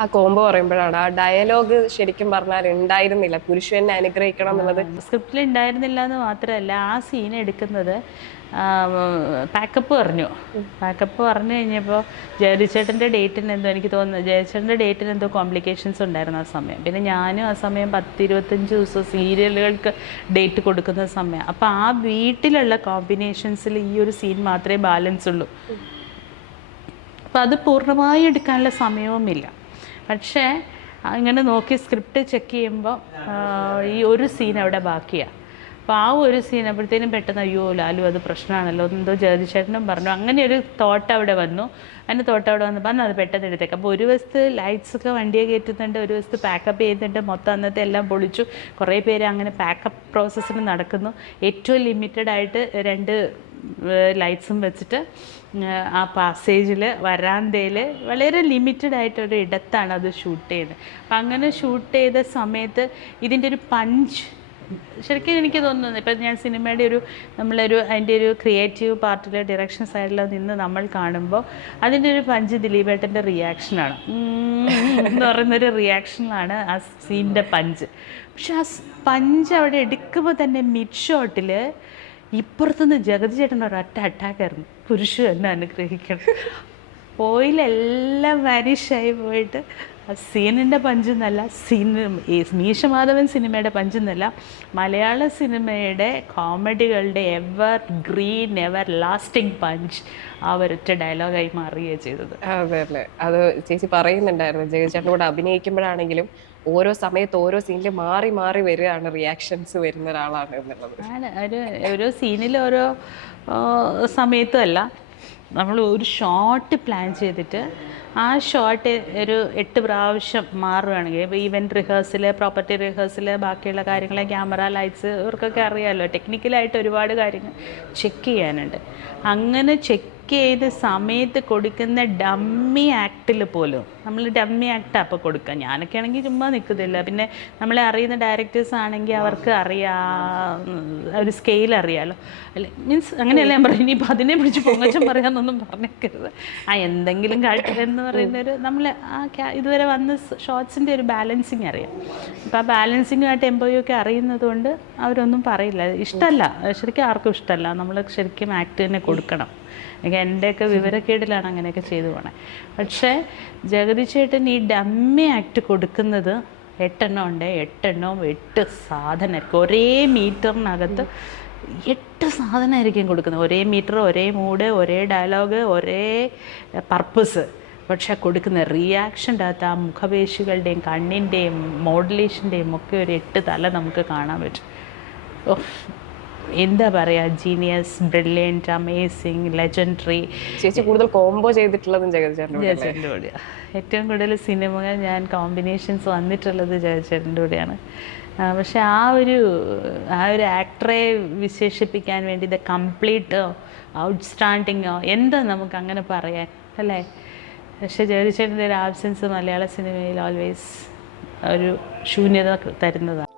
ആ കോംബോ പറയുമ്പോഴാണ് ആ ഡയലോഗ് ശരിക്കും പറഞ്ഞാൽ ഉണ്ടായിരുന്നില്ല, പുരുഷനെ അനുഗ്രഹിക്കണം എന്നുള്ളത് സ്ക്രിപ്റ്റിൽ ഉണ്ടായിരുന്നില്ല എന്ന് മാത്രമല്ല, ആ സീൻ എടുക്കുന്നത് പാക്കപ്പ് പറഞ്ഞു കഴിഞ്ഞപ്പോൾ ജയതിച്ചേട്ടൻ്റെ ഡേറ്റിന് എന്തോ, എനിക്ക് തോന്നുന്നു ജയതിച്ചേട്ടൻ്റെ ഡേറ്റിന് എന്തോ കോംപ്ലിക്കേഷൻസ് ഉണ്ടായിരുന്നു ആ സമയം. പിന്നെ ഞാനും ആ സമയം 10-25 ദിവസം സീരിയലുകൾക്ക് ഡേറ്റ് കൊടുക്കുന്ന സമയം. അപ്പോൾ ആ വീട്ടിലുള്ള കോമ്പിനേഷൻസിൽ ഈ ഒരു സീൻ മാത്രമേ ബാലൻസ് ഉള്ളൂ. അപ്പോൾ അത് പൂർണ്ണമായി എടുക്കാനുള്ള സമയവുമില്ല. പക്ഷേ ഇങ്ങനെ നോക്കി സ്ക്രിപ്റ്റ് ചെക്ക് ചെയ്യുമ്പോൾ ഈ ഒരു സീൻ അവിടെ ബാക്കിയാണ്. അപ്പോൾ ആ ഒരു സീൻ അപ്പോഴത്തേനും പെട്ടെന്ന് അയ്യോ ലാലു അത് പ്രശ്നമാണല്ലോ, എന്തോ ജഗദീശേട്ടനും പറഞ്ഞു, അങ്ങനെ ഒരു തോട്ട് അവിടെ വന്നു. അതിൻ്റെ തോട്ട് അവിടെ വന്നപ്പോൾ അത് പെട്ടെന്ന് എടുത്തേക്കാം. അപ്പോൾ ഒരു വശത്ത് ലൈറ്റ്സൊക്കെ വണ്ടിയെ കയറ്റുന്നുണ്ട്, ഒരു വശത്ത് പാക്കപ്പ് ചെയ്യുന്നുണ്ട്, മൊത്തം അന്നത്തെ എല്ലാം പൊളിച്ചു. കുറേ പേര് അങ്ങനെ പാക്കപ്പ് പ്രോസസ്സിന് നടക്കുന്നു. ഏറ്റവും ലിമിറ്റഡ് ആയിട്ട് 2 ലൈറ്റ്സും വെച്ചിട്ട് ആ പാസേജിൽ വരാന്തയിൽ വളരെ ലിമിറ്റഡ് ആയിട്ടൊരു ഇടത്താണ് അത് ഷൂട്ട് ചെയ്യുന്നത്. അപ്പം അങ്ങനെ ഷൂട്ട് ചെയ്ത സമയത്ത് ഇതിൻ്റെ ഒരു പഞ്ച് ശരിക്കും എനിക്ക് തോന്നുന്നു, ഇപ്പം ഞാൻ സിനിമയുടെ അതിൻ്റെ ഒരു ക്രിയേറ്റീവ് പാർട്ടിൽ ഡിറക്ഷൻ സൈഡിൽ നിന്ന് നമ്മൾ കാണുമ്പോൾ അതിൻ്റെ ഒരു പഞ്ച് ദിലീപേട്ടൻ്റെ റിയാക്ഷനാണ് എന്ന് പറയുന്നൊരു റിയാക്ഷനാണ് ആ സീനിൻ്റെ പഞ്ച്. പക്ഷെ ആ പഞ്ച് അവിടെ എടുക്കുമ്പോൾ തന്നെ മിഡ് ഷോട്ടിൽ ഇപ്പുറത്തുനിന്ന് ജഗതി ചേട്ടൻ ഒരൊറ്റ അറ്റാക്കായിരുന്നു, പുരുഷൻ എന്നെ അനുഗ്രഹിക്കണം. പോയിലെല്ലാം വാനിഷായി പോയിട്ട് ആ സീനിൻ്റെ പഞ്ചെന്നല്ല, മീശമാധവൻ സിനിമയുടെ പഞ്ചെന്നല്ല, മലയാള സിനിമയുടെ കോമഡികളുടെ evergreen everlasting punch ആ ഒരൊറ്റ ഡയലോഗായി മാറുകയാണ് ചെയ്തത്. അതെ അല്ലേ, അത് ചേച്ചി പറയുന്നുണ്ടായിരുന്നു. ജഗതി ചേട്ടൻ കൂടെ അഭിനയിക്കുമ്പോഴാണെങ്കിലും ഓരോ സമയത്ത് ഓരോ സീനിൽ മാറി മാറി വരികയാണ്, റിയാക്ഷൻസ് വരുന്ന ഒരാളാണ് എന്നുള്ളത്. ഓരോ സീനിൽ ഓരോ സമയത്തും അല്ല, നമ്മൾ ഒരു ഷോട്ട് പ്ലാൻ ചെയ്തിട്ട് ആ ഷോട്ട് ഒരു 8 പ്രാവശ്യം മാറുകയാണെങ്കിൽ, ഇപ്പോൾ ഈവൻറ്റ് റിഹേഴ്സൽ, പ്രോപ്പർട്ടി റിഹേഴ്സൽ, ബാക്കിയുള്ള കാര്യങ്ങൾ, ക്യാമറ, ലൈറ്റ്സ്, ഇവർക്കൊക്കെ അറിയാമല്ലോ, ടെക്നിക്കലായിട്ട് ഒരുപാട് കാര്യങ്ങൾ ചെക്ക് ചെയ്യാനുണ്ട്. അങ്ങനെ ചെക്ക് ചെയ്ത സമയത്ത് കൊടുക്കുന്ന ഡമ്മി ആക്ടിൽ പോലും നമ്മൾ ഡമ്മി ആക്ടാണ് അപ്പോൾ കൊടുക്കുക. ഞാനൊക്കെ ആണെങ്കിൽ ചുമ്മാ നിൽക്കുന്നില്ല. പിന്നെ നമ്മളെ അറിയുന്ന ഡയറക്ടേഴ്സ് ആണെങ്കിൽ അവർക്ക് അറിയാം, ഒരു സ്കെയിൽ അറിയാമല്ലോ. അല്ല മീൻസ് അങ്ങനെയല്ല ഞാൻ പറയും, ഇനിയിപ്പോൾ അതിനെ പിടിച്ച് പൊങ്ങച്ചം പറയാമെന്നൊന്നും പറഞ്ഞേക്കരുത്. എന്തെങ്കിലും എന്ന് പറയുന്നൊരു നമ്മൾ ഇതുവരെ വന്ന ഷോർട്സിൻ്റെ ഒരു ബാലൻസിങ് അറിയാം. അപ്പോൾ ആ ബാലൻസിങ്ങും ആ ടെമ്പോയും ഒക്കെ അറിയുന്നത് കൊണ്ട് അവരൊന്നും പറയില്ല. ഇഷ്ടമല്ല, ശരിക്കും ആർക്കും ഇഷ്ടമല്ല. നമ്മൾ ശരിക്കും ആക്ട് തന്നെ കൊടുക്കണം. എൻ്റെയൊക്കെ വിവരക്കേടിലാണ് അങ്ങനെയൊക്കെ ചെയ്തു പോണേ. പക്ഷേ ജഗതി ചേട്ടൻ ഈ ഡമ്മി ആക്ട് കൊടുക്കുന്നത് 8 എണ്ണം ഉണ്ട്. 8 എണ്ണവും 8 സാധനമായിരിക്കും. ഒരേ മീറ്ററിനകത്ത് 8 സാധനമായിരിക്കും കൊടുക്കുന്നത്. ഒരേ മീറ്റർ, ഒരേ മൂഡ്, ഒരേ ഡയലോഗ്, ഒരേ പർപ്പസ്. പക്ഷെ കൊടുക്കുന്ന റിയാക്ഷൻ്റെ അകത്ത് ആ മുഖപേശികളുടെയും കണ്ണിൻ്റെയും മോഡുലേഷൻ്റെയും ഒക്കെ ഒരു 8 തല നമുക്ക് കാണാൻ പറ്റും. എന്താ പറയുക, ജീനിയസ്, ബ്രില്യൻറ്റ്, അമേസിങ്, ലെജൻഡറി. ചേച്ചി കൂടുതൽ കോംബോ ചെയ്തിട്ടുള്ളതും ജഗതിച്ചേട്ടൻ്റെ കൂടെയാണ്. ഏറ്റവും കൂടുതൽ സിനിമകൾ ഞാൻ കോമ്പിനേഷൻസ് വന്നിട്ടുള്ളത് ജഗതിച്ചേട്ടൻ്റെ കൂടെയാണ്. പക്ഷെ ആ ഒരു ആക്ടറെ വിശേഷിപ്പിക്കാൻ വേണ്ടി ദ കംപ്ലീറ്റ് ഔട്ട്സ്റ്റാൻഡിങ്ങോ എന്താ നമുക്ക് അങ്ങനെ പറയാൻ അല്ലേ. പക്ഷേ ജഗതിച്ചേട്ടൻ്റെ ഒരു ആബ്സെൻസ് മലയാള സിനിമയിൽ ഓൾവേസ് ഒരു ശൂന്യത തരുന്നതാണ്.